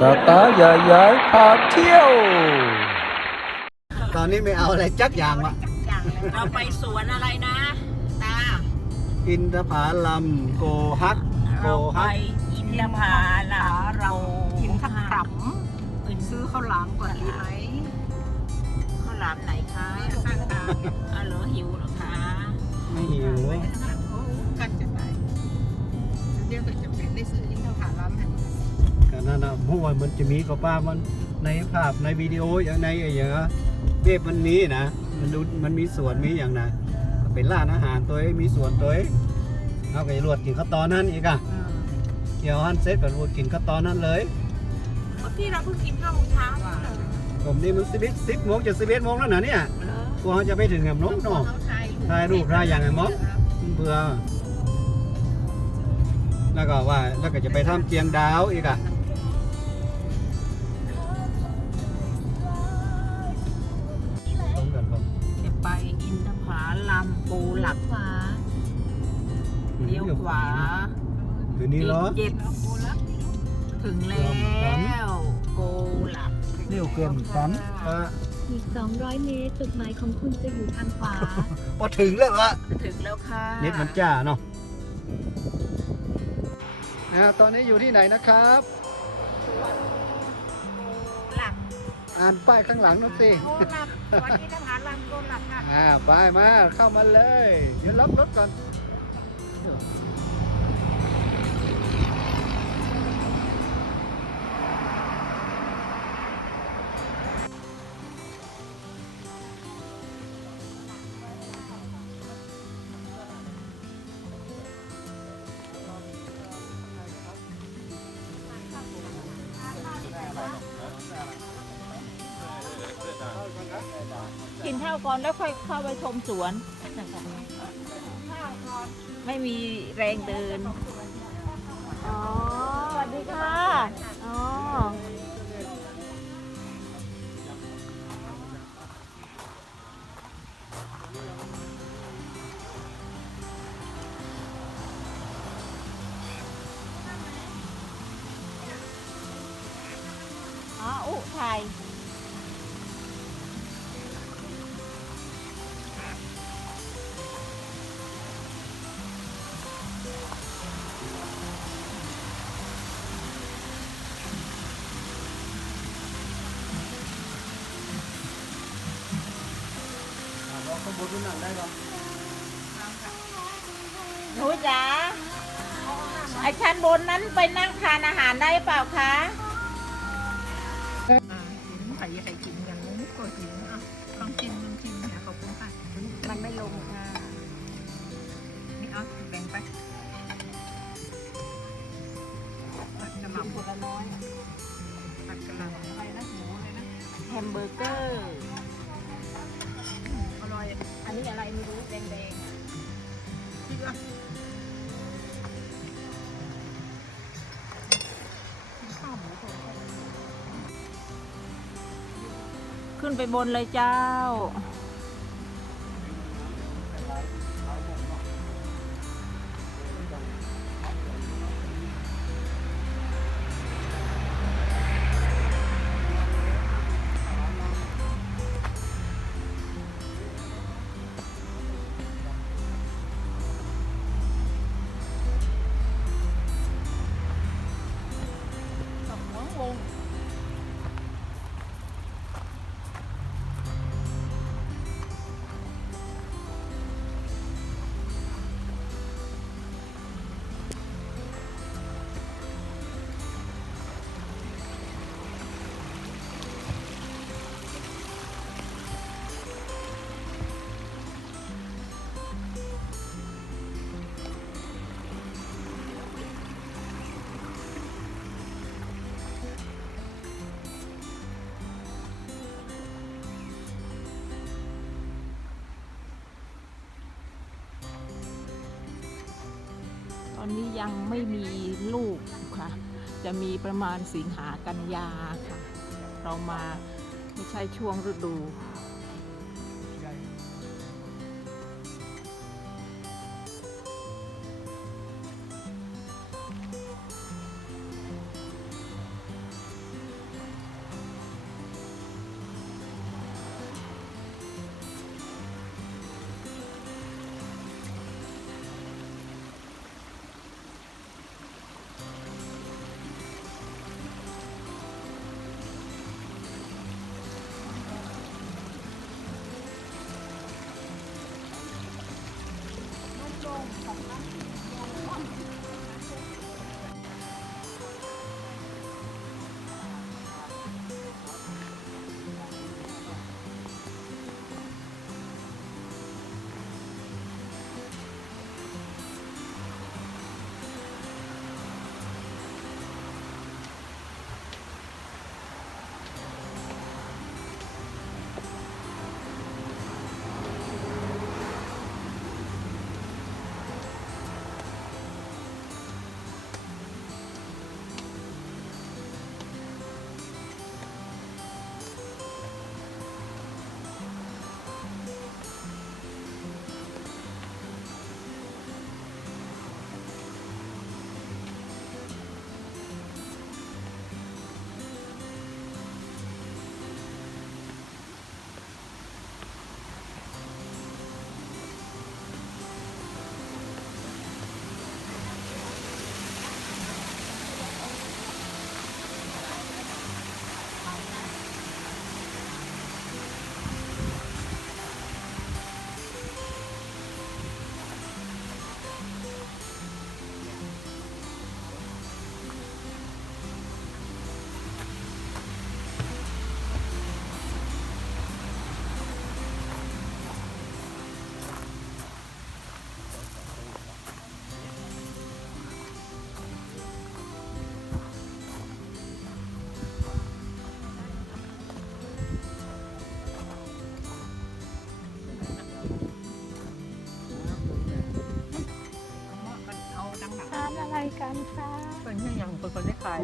ตาตายายยายพาเที่ยว ตอนนี้ไม่เอาอะไรจักอย่างวะเราไปสวนอะไรนะ ตา อินทผาลัมโกฮักโกเราไปฮักอินทผาลาเรากินข้าวกลับเป็นซื้อข้าวหลามก่อนดีไหมข้าวหลามไหนคะข้างทางอ๋อเหรอหิวเหรอคะไม่หิวโอ้กันจะไปเดี๋ยวก็จะเป็นได้ซื้ออินทผลัมให้ กันนั่นนะเมื่อวานมันจะมีก็ป้ามันในภาพในวิดีโออย่างในอย่างเว็บมันมีนะมันดูมันมีสวนมีอย่างนะเป็นร้านอาหารตัวเองมีสวนตัวเองเอาไปรวดกินข้าวตอนนั้นอีกอะเดี๋ยวฮันเซ็ตกับรวดกินข้าวตอนนั้นเลยพี่เราเพิ่งกินข้าวเช้าผมนี่มันสิบสิบโมงจะสิบเอ็ดโมงแล้วนะเนี่ยกลัวจะไปถึงแหมน้องน้องถ่ายรูปถ่ายอย่างไงมดเบื่อแล้วก็ว่าแล้วก็จะไปทำเจียงดาวอีกอะ เลี้ยวขวาคืนนี้เหรอเจ็ดถึงแล้วโกหลักเลี้ยวเกินฝันอะอีก 200 เมตรจุดหมายของคุณจะอยู่ทางขวาพอถึงแล้ววะถึงแล้วค่ะเน็ตมันจ้าเนาะอ่าตอนนี้อยู่ที่ไหนนะครับหลักอ่านป้ายข้างหลังหน่อยสิโกหลักสวนอินทผาลามโกหลักค่ะอ่าไปมาเข้ามาเลย เดี๋ยวล็อกรถก่อน กินข้าวก่อนแล้วค่อยเข้าไปชมสวน ไม่มีแรงเดิน อ๋อ สวัสดีค่ะ อ๋ออ๋อ ล็องบดดูหนังได้ปะหนูจ๋าไอชั้นบนนั้นไปนั่งทานอาหารได้เปล่าคะ ขึ้นไปบนเลยเจ้า อนนี้ยังไม่มีลูกค่ะ จะมีประมาณสิงหากันยาค่ะ เรามาไม่ใช่ช่วงฤดู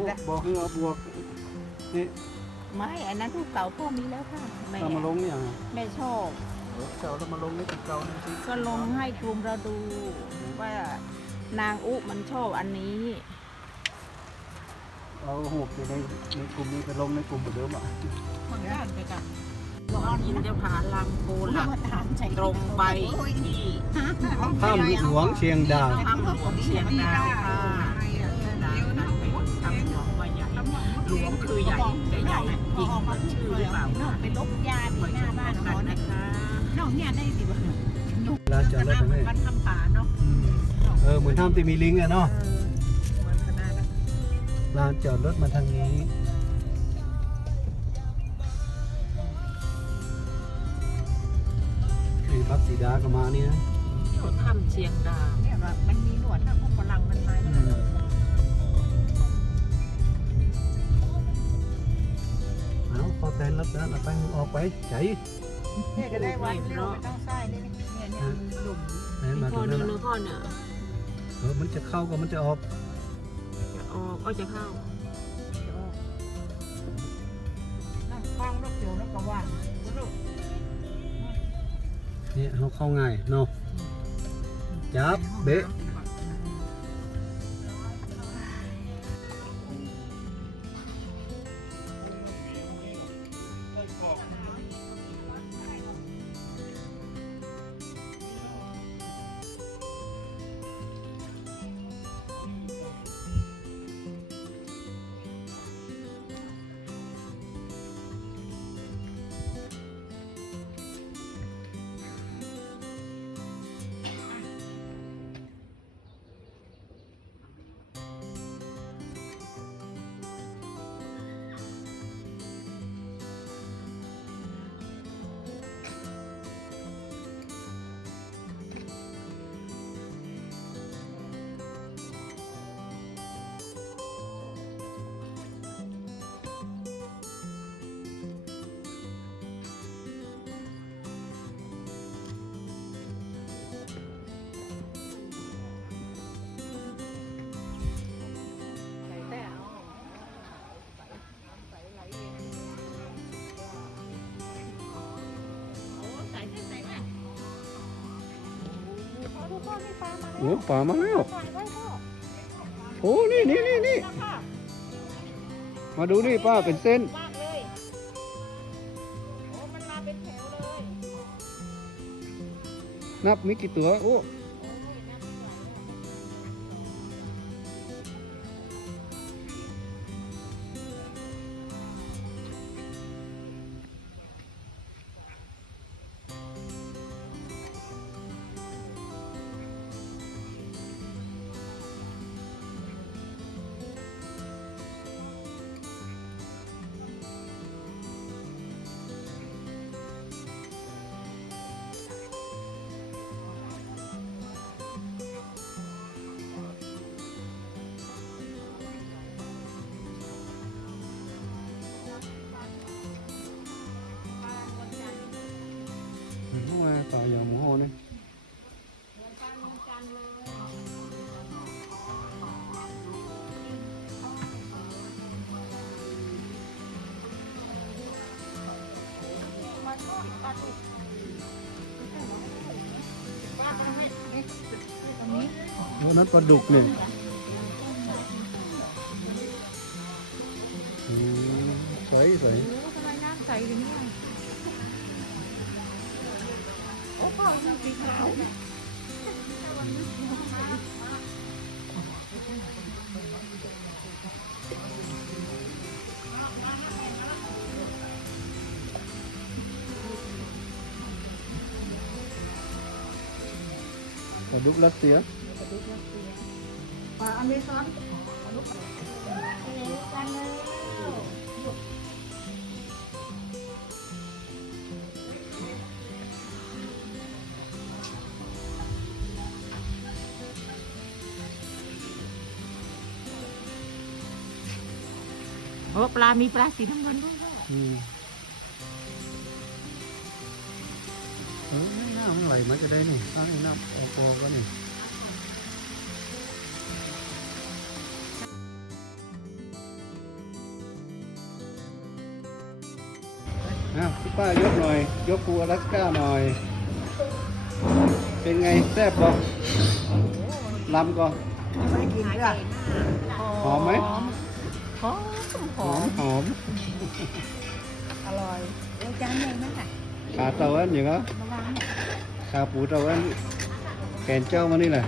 แล้วบอกให้เอาบวกนี่ไม่อันนั้นรูปเก่าพ่อมีแล้วค่ะแม่เอามาลงอย่างแม่ชอบเก่าแล้วมาลงนี่ติดเก่านี่สิก็ลงให้กลุ่มเราดูว่านางอุมันชอบอันนี้ เอาหกอยู่ในในกลุ่มนี้ไปลงในกลุ่มเหมือนเดิมอะมันด้านไปกับก้อนอินทผลัมโกหลักตรงไปที่ถ้ำหลวงเชียงดาวถ้ำหลวงเชียงดาวค่ะ หลวงคือใหญ่แต่ใหญ่จริงมือนชื่อหรือเปล่าค่ะไปลบยาที่หน้าบ้านเขานะคะน้องเนี่ยได้สิบ่เวลาจอดรถตรงนี้มันทำป่าเนาะเออเหมือนถ้ำที่มีลิงก์อะเนาะลานจอดรถมาทางนี้นี่บักสีดาก็มาเนี่ยนะถ้ำเชียงดาเนี่ยว่ามันมีหนวดถ้าพวกฝรั่งมันมา แตนรับแล้วเอาไปมึงออกไปใจเนี่ยก็ได้วันเร็วไม่ต้องใส่นี่เนี่ยเนี่ยหลุมแตนมาตพ่รองนั้เดินนน่ะนะพ่อเนี่ยเออมันจะเข้ากับมันจะออกจะออกก็จะเข้านั่งฟังรถเดียวแล้วก็ว่างลูกเนี่ยเขาเข้าง่ายเนาะจับเบะ โอ้ป่ามาแล้วโอ้นี่นี่นี่นี่มาดูนี่ป้าเป็นเส้นมากเลยโอ้มันมาเป็นแถวเลย นับมีกี่ตัวโอ้ วันนั้นปลาดุกเนี่ยใสใสโอ้ทำไมน้ำใสอย่างนี้โอ้พ่อมันสีขาวปลาดุกรัสเซีย ปลาอเมซอนโอ้ปลา มีปลาสีน้ำเงินด้วยพ่ออืมเออน้ำมันไหลมาจะได้นี่อ้าวไอ้น้ำออกออกก็นี่ ป้ายกหน่อย ยกภูอลาสก้าหน่อย เป็นไงแซ่บบอกลำก่อนไม่กินด้วยหอมไหมหอมหหออมมหอมอร่อยเดี๋ยวจานใหญ่มากค่ะขาเตาอันอย่างเงี้ยมาวางเนี่ยขาปูเตาอันแกนเจ้ามานี่แหละ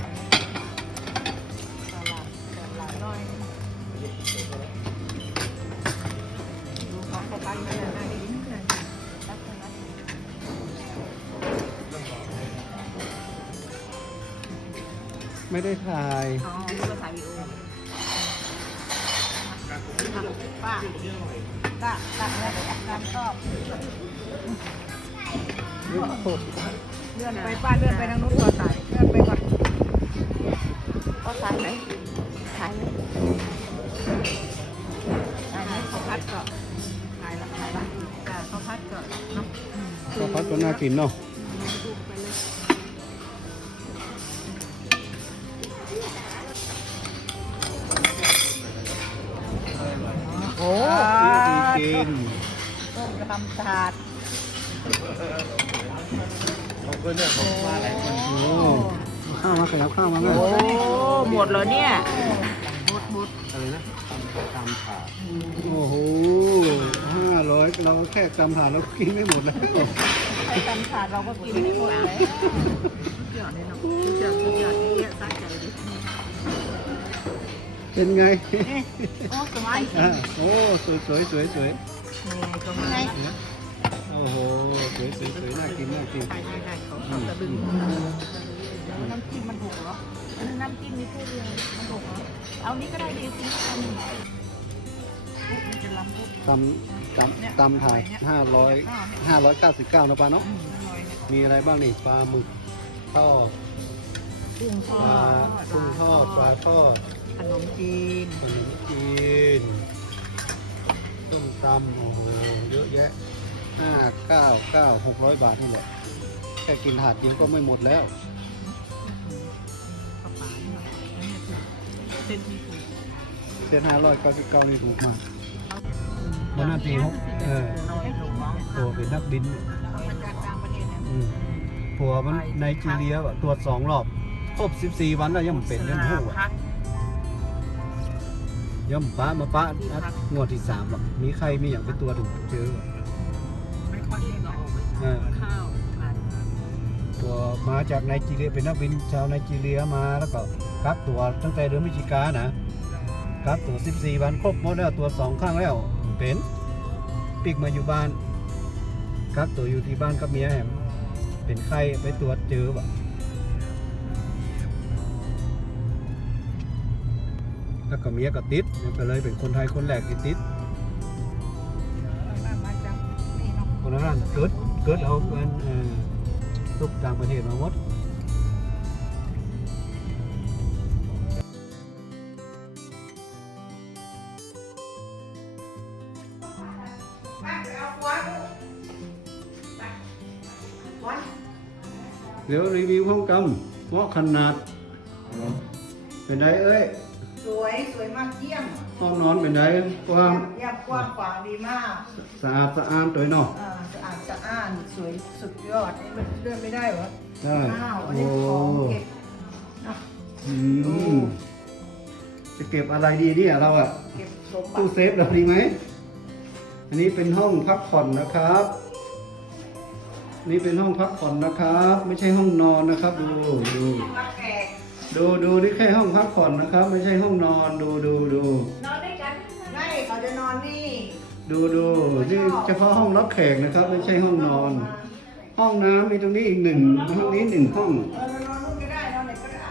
ไม่ได้ถ่าย อ๋อนี่ก็ถ่ายวิดีโอป้าป้าป้าแล้วแต่การชอบเลื่อนไปป้าเลื่อนไปทางนู้นก่อนถ่ายเลื่อนไปก่อนก็ถ่ายไหมถ่ายไหมถ่ายไหมขอพัดก่อนถ่ายละถ่ายละจ้ะเขาพัดก่อนเนาะข้าวผัดก็น่ากินเนาะ ต้มทำถาดโอ้ข้าวมาขยับข้าวมาแม่โอ้หมดแล้วเนี่ยโอ้โหห้าร้อยเราแค่กำผ่านเรากินไม่หมดแล้วใช้ตำถาดเราก็กินไม่หมดแล้วเกี่ยวเนี่ยเนาะเกี่ยวเกี่ยวนี่เนี่ยตั้งใจดิเป็นไง โอ้สบายอะโอ้สวยสวยสวย สวยนี่ก็มาไงโอ้โหสวยสวยสวยน่ากินน่ากินถ่ายได้ได้เขาเขาจะดึงน้ำจิ้มมันหกเหรอน้ำจิ้มนี่พูดเลยมันหกเหรอเอานี้ก็ได้ดีสิอันนี้มันจะลำพูดตำตำตำถ่ายห้าร้อยห้าร้อยเก้าสิบเก้านะป้าเนาะอร่อยเนี่ยมีอะไรบ้างนี่ปลาหมึกทอดกุ้งทปอลาดกุ้งทอดปลาทอดขนมจีนขนมจีน ต้มตำโอ้โหเยอะแยะห้าเก้าเก้าหกร้อยบาทนี่แหละ แค่กินถาดเดียวก็ไม่หมดแล้วเส้นห้าร้อยเก้าสิบเก้านี่ถูกมากวันนาทีเขาเออตัวเป็นนักบินอืมผัวมันในจีเรียอะตรวจสองรอบ ครบสิบสี่วันแล้วยังเป็นยังหู้อะพัก ย่อมป้ามาป้านัดงวดที่สามหรอกมีใครมีอย่างเป็นตัวถึงเจอวะไม่ค่อยเองก็ออกไปเออข้าวอ่านตัวมาจากไนจีเรียเป็นนักบินชาวไนจีเรียมาแล้วก็กักตัวตั้งแต่เดือนพฤศจิกายนนะกักตัว 14 วันครบหมดแล้วตัวจสองครั้งแล้วเป็นปิกมาอยู่บ้านกักตัวอยู่ที่บ้านกับเมียแหมเป็นไข้ไปตรวจเจอแบบ แล้วก็เมียก็ติดก็เลยเป็นคนไทยคนแรกที่ติดมามาจากนี่เนาะคนนั้นเกิดเกิดเอาเงินทุกต่างประเทศมาหมดเดี๋ยวรีวิวห้องกำว่าขนาดเป็นไดเอ้ย สวยสวยมากเยี่ยมห้องนอนเป็นไดความเยี่ยมกว้างขวางดีมากสะอาดสะอ้านตัวเนาะอ่าสะอาดสะอ้านสวยสุดยอดนี่มันเลื่อนไม่ได้เหรอใช่อ้าวอันโอ้นี้ของเก็บนะอืมจะเก็บอะไรดีเนี่ยเราอะเก็บสมบัตู้ติเซฟเราดีไหมอันนี้เป็นห้องพักผ่อนนะครับ นี่เป็นห้องพักผ่อนนะครับ ไม่ใช่ห้องนอนนะครับ ดูดูรับแขก ดูดูนี่แค่ห้องพักผ่อนนะครับ ไม่ใช่ห้องนอนดูดูดูนอนด้วยกันไม่เขาจะนอนนี่ ดูดูนี่เฉพาะห้องรับแขกนะครับ ไม่ใช่ห้องนอน ห้องน้ำมีตรงนี้อีกหนึ่งห้องนี้หนึ่งห้อง เออมานอนนู่นก็ได้นอนไหนก็ได้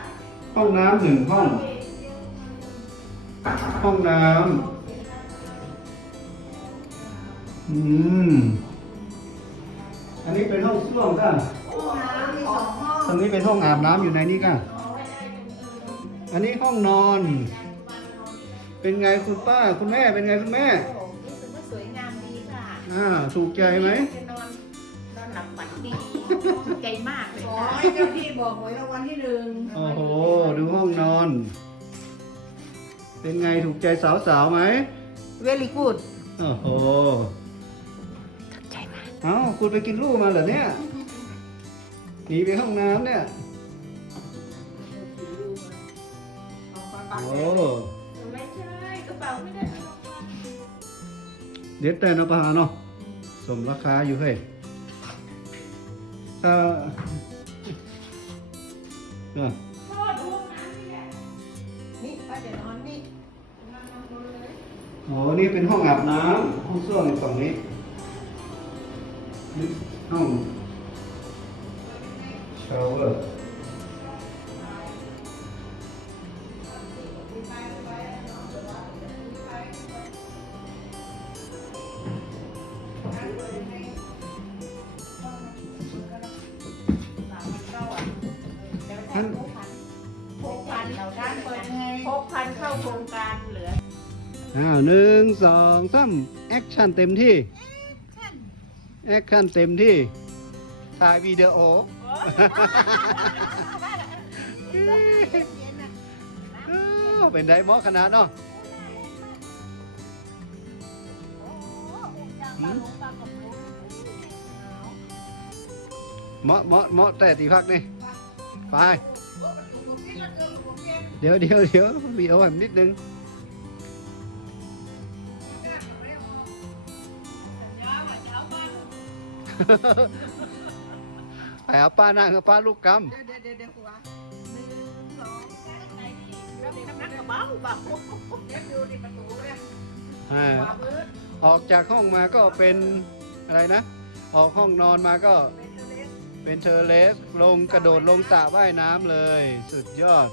ห้องน้ำหนึ่งห้อง ห้องน้ำอืมอันนี้เป็นห้องส้วมค่ะห้องน้ำมีสองห้อง ตรงนี้เป็นห้องอาบน้ำอยู่ในนี้ค่ะอั นนี้ห้องนอน เป็นไงคุณป้าคุณแม่เป็นไงคุณแม่ โอ้รู้สึกว่าสวยงามดีค่ะอ่าถูกใจไหม จะนอนนอนหลับฝันดีใจมากเลยขอค่ะให้เจ้าที่บอกหวยรางวัลที่หนึ่งโอ้โห ดูห้องนอน เป็นไงถูกใจสาวๆไหมเวลี่กูดโอ้โห ถูกใจมาก เอ้า คุณไปกินลูกมาเหรอเนี่ย หนีไปห้องน้ำเนี่ย โอ้ไม่ใช่กระเป๋าไม่ได้เอามาเด็ดแต่เนาะปะหาเนาะสมราคาอยู่เฮ้ยถ้าเออพ่อดูห้องน้ำนี่แหละนี่ป้าจะนอนนี่นอนนอนนอนเลยโอ้นี่เป็นห้องอาบน้ำห้องส้วมอยู่ฝั่งนี้นี่ห้อง ท่าน หกพันเราได้เปิดไงหกพันเข้าโครงการเหลือ อ้าวหนึ่งสองสามแอคชั่นเต็มที่ แอคชั่นเต็มที่ ถ่ายวิดีโอ อ้าวเป็นไดหมอขนาดเนาะหืมเหมาะเหมาะเหมาะแต่ตีพักนี่ ไป เดี๋ยวเดี๋ยวเดี๋ยวมีเอาไว้นิดนึง ไปเอาป้านั่งกับป้าลูกกเดี๋ยวเดี๋ยวเดี๋ยวเดี๋ยวหัวหนึ่งสองสามไหนนี่เดี๋ยวน้ำหนักกระเป๋าเปล่าเดี๋ยวดูในประตูเลยำอ่าขวามือออกจากห้องมาก็เป็นอะไรนะ ออกห้องนอนมาก็เป็นทะ เลเป็นเทอร์เลสลงกระโดดลงสระว่ายน้ำเลย สุดยอด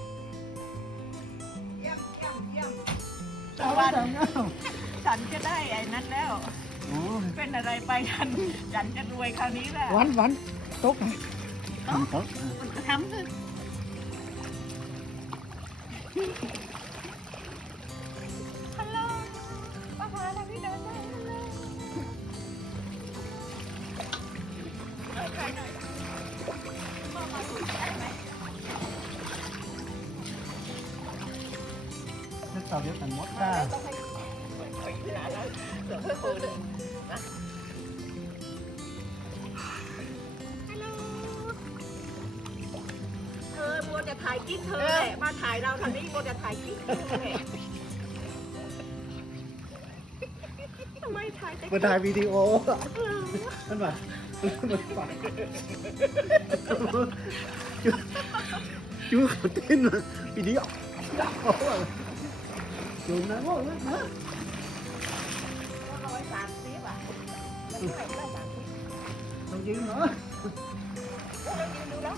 เยี่ยมเยี่ยมเยี่ยมตะวันฉันจะได้ไอ้นั้นแล้ว เป็นอะไรไปฉันฉันจะรวยคราวนี้แหละวันวันตกมันจะทำคือฮัาตอบเดียวกันหมดได้ต้องให้ถอยเวลาแล้วเดี๋ยวเพื่อคนนะเธอมัวจะถ่ายกิ๊กเธอแหละมาถ่ายเราทางนี้มัวจะถ่ายกิ๊กเธอแหละทำไมถ่ายแต่มาถ่ายวิดีโอมันว่ามันฝันจูเขาเต้นวิดีโอ จูนะโว้ยนะร้อยสามสิบอะแล้วเท่าไหร่ได้สามสิบต้องยิงเหรอเรายืนดูแล้ว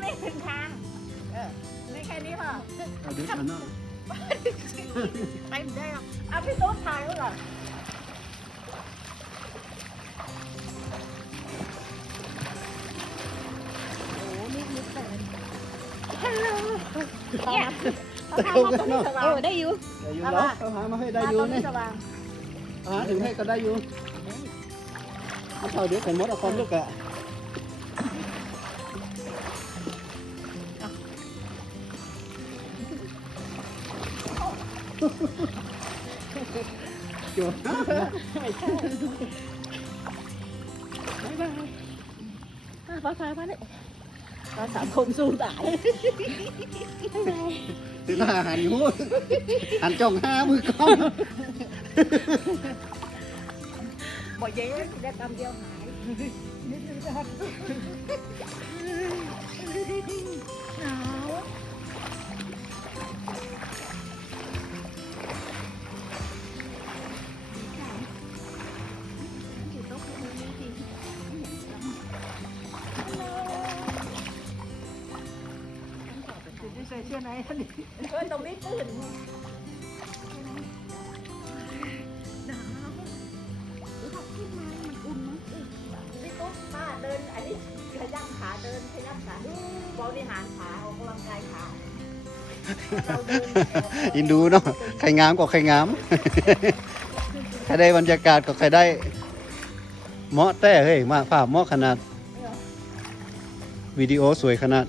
ไม่ถึงทาง เออนี่แค่นี้ป่ะเอาเดี๋ยวกันเนาะไปไม่ได้หรอกเอาพี่โต๊ะถ่ายแล้วเหรอ มาตรงนี่นี้สว่างหาถึงให้ก็ได้อยู่เอาเท่าเดียวกันหมดเอาความลูกอะจบป้าพามาเนี่ยป้าสามคมสู้ตาย ถึงหาหันอยู่หันจ้องห้ามือกล้องบ่เย้ได้ตำเดียวหาย ใส่เสื้อไหนท่านนี่เออตรงนี้ตื่นหนาวขับขึ้นมามันอุ่นมั้งนี่ตุ๊กป้าเดิน อันนี้ขยับขาเดินขยับขาบริหารขาออกกำลังกายขาเราเดินอินดูเนาะใครงามกว่าใครงาม ใครได้บรรยากาศก็ใครได้เหมาะแต่เฮ้ยมาภาพเหมาะขนาด วิดีโอสวยขนาด